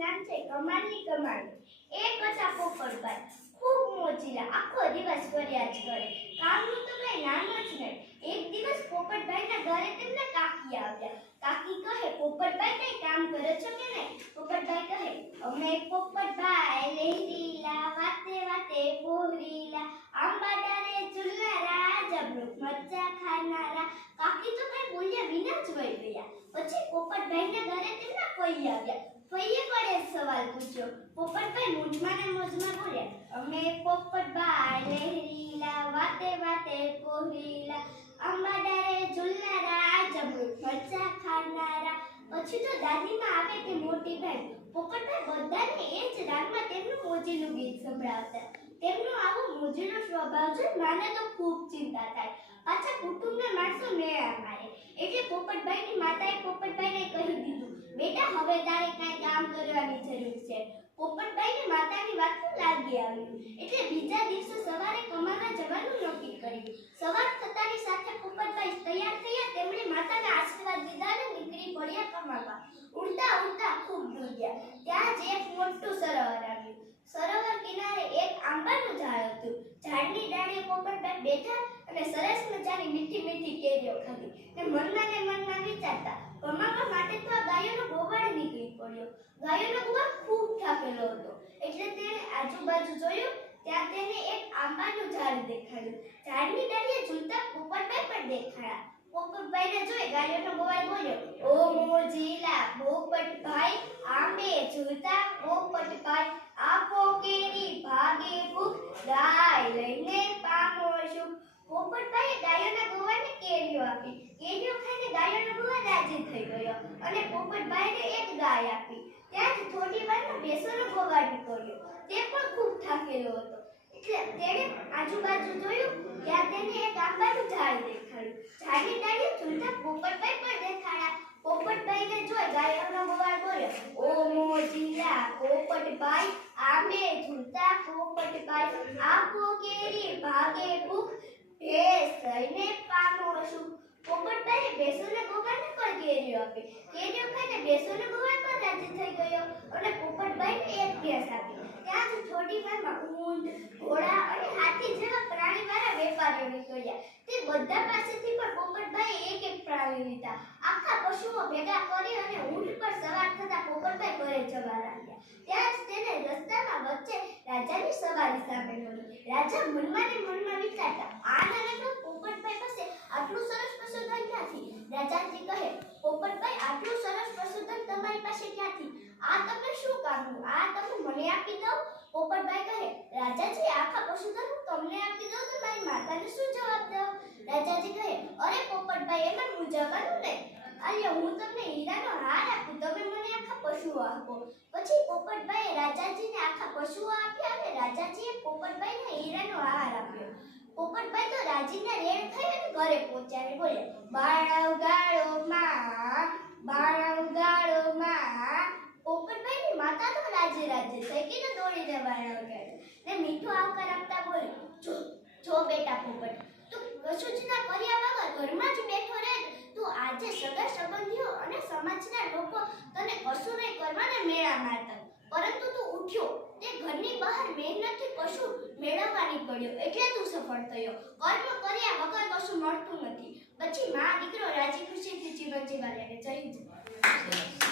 નામ છે કમાલની કમાણી. એક હતા પોપટભાઈ, ખૂબ મોજીલા, આખો દિવસ ફરિયાદ કરે. કામનું તો કઈ નામ જ નહીં. એક દિવસ પોપટભાઈના ઘરે તેમને કાકી આવ્યા. કાકી કહે, પોપટભાઈ કઈ કામ કરો છો કે નહીં? પોપટભાઈ કહે, અમે પોપટભાઈ લહેરીલા, વાતે વાતે બોહરીલા, આંબા ડાળે ઝૂલનારા, જબરૂખ મરચા ખાનારા. કાકી તો કઈ બોલ્યા વિના જ વહી ગયા. પછી પોપટભાઈના ઘરે તેમના ફઈ આવ્યા. ફઈએ પણ એક સવાલ પૂછ્યો. પોપટભાઈ મૂંઝમાં ને મોજમાં બોલ્યા, અમે પોપટભાઈ લહેરીલા, વાતે વાતે બોહરીલા, આંબા ડાળે ઝૂલનારા, જબરૂખ મરચા ખાનારા. પછી તો દાદીમાં આવે કે મોટી બહેન. પોપટભાઈ બધાને એ જ રાગમાં તેમનું મોજીલું ગીત સંભળાવતા. તેમનો આવો મોજીલો સ્વભાવ જોઈ માને તો ખૂબ ચિંતા થાય. પાછા કુટુંબના માણસો મેળા મારે. એટલે પોપટભાઈની માતાએ પોપટભાઈને કહી દીધું, બેટા હવે તારે કાંઈ કામ કરવાની જરૂર છે. પોપટભાઈને માતાની વાત લાગી આવ્યું. એટલે બીજા દિવસે સવારે કમાવા જવાનું નક્કી કર્યું. સવાર થતાની સાથે પોપટભાઈ તૈયાર થયા. તેમણે માતાના આશીર્વાદ લીધા અને નીકળી પડ્યા કમાવા. ઉડતા ઉડતા ખૂબ દૂર ગયા. ત્યાં જ એક મોટું સરોવર આવ્યું. સરોવર કિનારે એક આંબાનું ઝાડ હતું. ઝાડની ડાળીએ પોપટભાઈ બેઠા અને સરસ મજાની મીઠી મીઠી કેરીઓ ખાધી. ને મનમાં વિચારતા, કમાવા માટે તો આ ગાયોનો ગોવાળ નીકળી પડ્યો. ગાયોનો ગોવાળ ખૂબ થાકેલો હતો. એટલે તેણે આજુબાજુ જોયું. ત્યાં તેને એક આંબાનું ઝાડ દેખાયું. ઝાડની ડાળીએ ઝૂલતા પોપટભાઈ પણ દેખાયા. પોપટભાઈને જોઈ ગાયોનો ગોવાળ બોલ્યો, ઓ મોજીલા પોપટભાઈ, આંબે ઝૂલતા પોપટભાઈ, આપો કેરી ભાગે ભૂખ, ગાય લઈને પામો સુખ. પોપટભાઈએ ગાયોના ગોવાળને કેરીઓ આપી. કેરીઓ ખાઈને ગાયોનો ગોવાળ રાજી થઈ ગયો અને પોપટભાઈને એક ગાય આપી. ત્યાં જ થોડી વારમાં ભેંસોનો ગોવાળ નીકળ્યો. તે પણ ખૂબ થાકેલો હતો. એટલે તેણે આજુબાજુ જોયું. ત્યાં તેને એક આંબાનું ઝાડ દેખાયું. ઝાડની ડાળીએ ઝૂલતા પોપટભાઈ પણ દેખાયા. પોપટભાઈને જોઈ ગાયોનો ગોવાળ બોલ્યો, ઓ મોજીલા પોપટભાઈ, આંબે ઝૂલતા પોપટભાઈ, આપો કેરી ભાગે ભૂખ, ભેંસ લઈને પામો સુખ. પોપટભાઈએ ભેંસોના ગોવાળને પણ કેરીઓ આપી. કેરીઓ ખાઈને ભેંસોનો ગોવાળ પણ રાજી થઈ ગયો અને પોપટભાઈને એક ભેંસ આપી. ત્યાં જ થોડી વારમાં ઊંટ, ઘોડા અને હાથી જેવા પ્રાણીવાળા વેપારીઓ નીકળ્યા. તે બધા પાસેથી પણ પોપટભાઈએ એક એક પ્રાણી લીધા. આખા પશુઓ ભેગા કરી અને ઊંટ પર સવાર થતા પોપટભાઈ ઘરે જવા લાગ્યા. ત્યાં જ તેને રસ્તામાં વચ્ચે રાજાની સવારી સામે મળી. રાજા મનમાં ને મનમાં વિચારતા, આ નાનકડો પોપટભાઈ પાસે આટલું સરસ પશુધન ક્યાંથી? રાજાજી કહે, પોપટભાઈ આટલું સરસ પશુધન તમારી પાસે ક્યાંથી? આ તમને શું કામનું? આ તમે મને આપી દો. પોપટભાઈ કહે, રાજાજી આખા પશુધન હું તમને આપી દઉં તો મારી માતાને શું જવાબ દઉં? રાજાજી કહે, અરે પોપટભાઈ એમાં મૂંઝાવાનું નહીં. અલ્યા હું તમને હીરાનો હાર આપું, તમે મને આખા પશુઓ આપો. પછી પોપટભાઈએ રાજાજીને આખા પશુઓ આપ્યા અને રાજાજીએ પોપટભાઈને હીરાનો હાર આપ્યો. પોપટભાઈ તો રાજીને રેડ થઈ અને ઘરે પહોંચ્યા. બોલ્યા, બાળવ ગાળો માં, બાળવ ગાળો માં. પોપટભાઈની માતા તો રાજી થઈ કે તો દોડીને બાળવ ગાળો ને મીઠો આવકાર આપતા બોલ્યો, જો બેટા પોપટ, તું કશું જ ના કર્યા વગર ઘરમાં જ બેઠો રહે. તું આજે સગા સંબંધીઓ અને સમાજના લોકો તને કશું નહીં કરવાના મેળા મારતા, પરંતુ તું ઉઠ્યો. તે ઘરની બહાર મહેનતથી કશું મેળવવા નીકળ્યો એટલે તું સફળ થયો. કર્મ કર્યા વગર કશું મળતું નથી. પછી માં દીકરો રાજી ખુશીથી જીવન જીવવા લાગે. જય હિન્દ.